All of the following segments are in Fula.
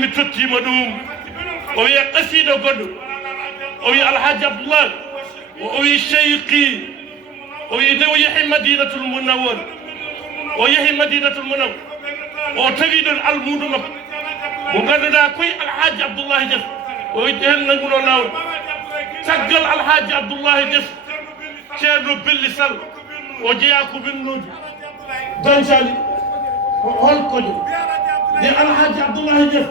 mi tottima ɗum o wiya qasida goɗɗo o wiya alhaji abdoullah o wi cheyqi o wi nde o yehi madinatul munawwar o yehi madinatul munawwar o tawi ɗon almudo makko mo ganduɗa koye alhaji abdoullahi Niass o wi hen nanguɗo lawol caggal alhaji abdoullahi Niass ceerno belli sall o jeeya ko winnoji dancali holkoje nde alhaji abdoullahi Niass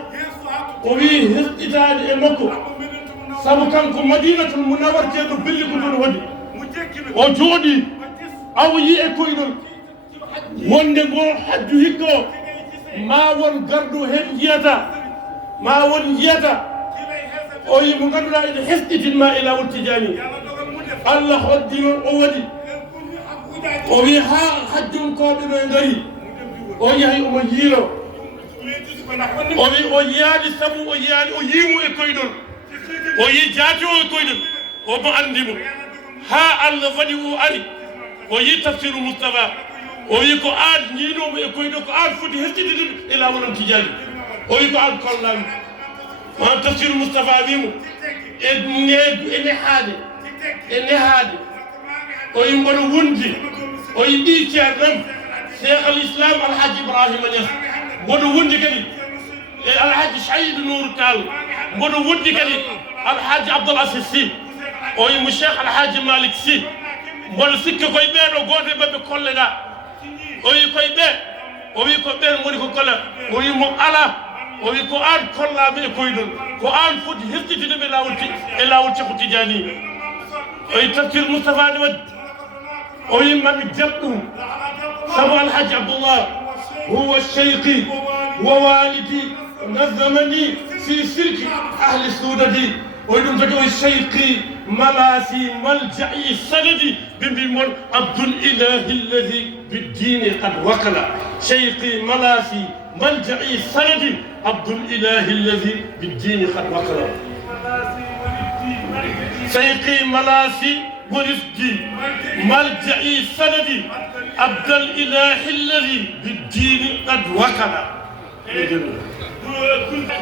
o wi hesɗitade e makko saabu kanko madinatul munawwar ceerno belli ko toon waɗi o jooɗi awo yi e koyɗol wonde ngo hajju hikka o ma won garɗo hen jiyata ma won jiyata o yi mo ganduɗa ene hesɗitinma e lawol tijani allah hoddino o waɗi o wi ha hajjunkoɓe ɓe gari o yahi omo yiilo o wi o yiyaani sabu o yiyaani o yiimo e koyɗol o yi jaati o e koyɗol omo andimo ha allah waɗi o ari o yi tafsiru moustapha o wi ko an ñiinomo e koyɗo ko an foti hesɗitide e lawol on tijani o wi ko an kollami ma tafsiru moustapha wimo ene haade o wi mboɗo wondi o yi ɗi ceernan cheikh al islam alhaji ibrahima Niass mboɗo wondi kadi e alhaji saydou nourou tall mboɗo wondi kadi alhaji abdoul asis sy o wi mo cheikh alhaji malik sy mboɗo sikka koye ɓeeɗo gooto e maɓɓe kolleɗa o wi koye ɓe o wi ko ɓen woni ko kolla o wi mo ala o wi ko an kollami e koyɗol ko an foti hesɗitideɓe e lawol ceko tijani o wi tafsir moustapha ne waɗi o wi mami deb ɗum sabu alhaji abdoullah huwa cheyqi wa walidi nazamani fi sirki ahli sudadi o wi ɗum tagi o cheyqi malasi malja'i sanadi ɓe mbimon abdoulilahi alladi biddini qad wakala cheyqi malasi malja'i sanadi abdoulilahi alladi biddini qad wakala cheyqi malasi ورفقي ملجئي سندي عبد الاله الذي بالدين قد وكل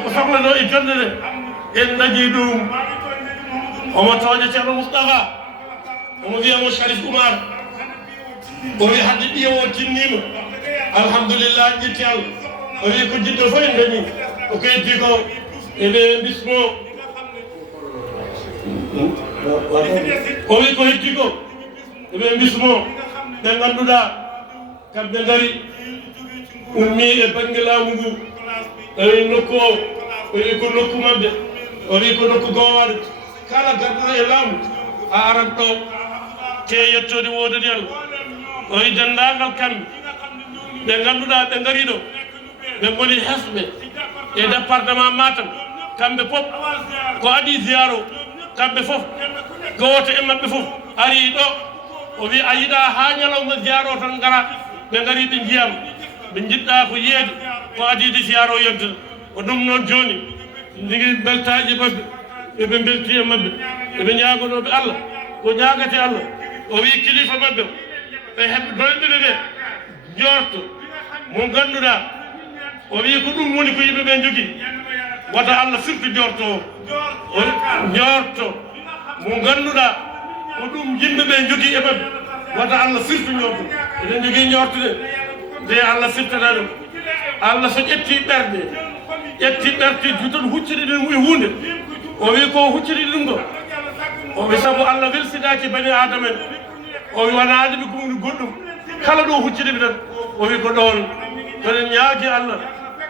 وفقنا لو يجنن ان نجدهم وما توجه شيخ مصطفى وما فيها شريف عمر وفي حد يوم تنيم الحمد لله جيتال وفي كنت فين دني وكيتيكو ebe bismo o wi ko heddi ko eɓe mbismo ɓe ngannduɗa kamɓe ngari ummi e baŋnge laamu ngu o wi nokku o o wi ko nokku maɓɓe o wi ko nokku gowaɗo kala garɗuɗo e laamu a arat ɗo te yettode wodani Allah o wi denndaangal kamɓe ɓe ngannduɗa ɓe ngari ɗo ɓe ngoni hesɓe e département Matam kamɓe fof ko adi ziyaro kamɓe fof gooto e maɓɓe fof ari ɗo o wi a yiɗa ha ñalawma ziyaro tan ngara ɓe ngari ɓe jiyam ɓe jiɗɗa ko yeede ko adide ziyaro yonta ko ɗum noon joni jogui beltaji maɓɓe eɓe belti e maɓɓe eɓe ñagonoɓe Allah ko ñagate Allah o wi kilifa maɓɓe ɓe heɓe dolɓeɓe ɓe jorto mo ganduɗa o wi ko ɗum woni ko yimɓeɓe jogui wata Allah surtout jorto o jorto mo ganduɗa ko ɗum yimɓeɓe jogui e maɓɓe wata Allah surtout ñorto eɗen jogui ñortude nde Allah firtata ɗum Allah so ƴetti ɓerɗe juton huccide ɗum e hunde o wi ko huccide ɗum ɗo o wi saabu Allah welsidaki bani adama en o wi wona ade ɓe gumni goɗɗum kala ɗo huccideɓe tan o wi ko ɗon tonen ñaagui Allah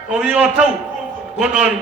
o wi o taw ko ɗon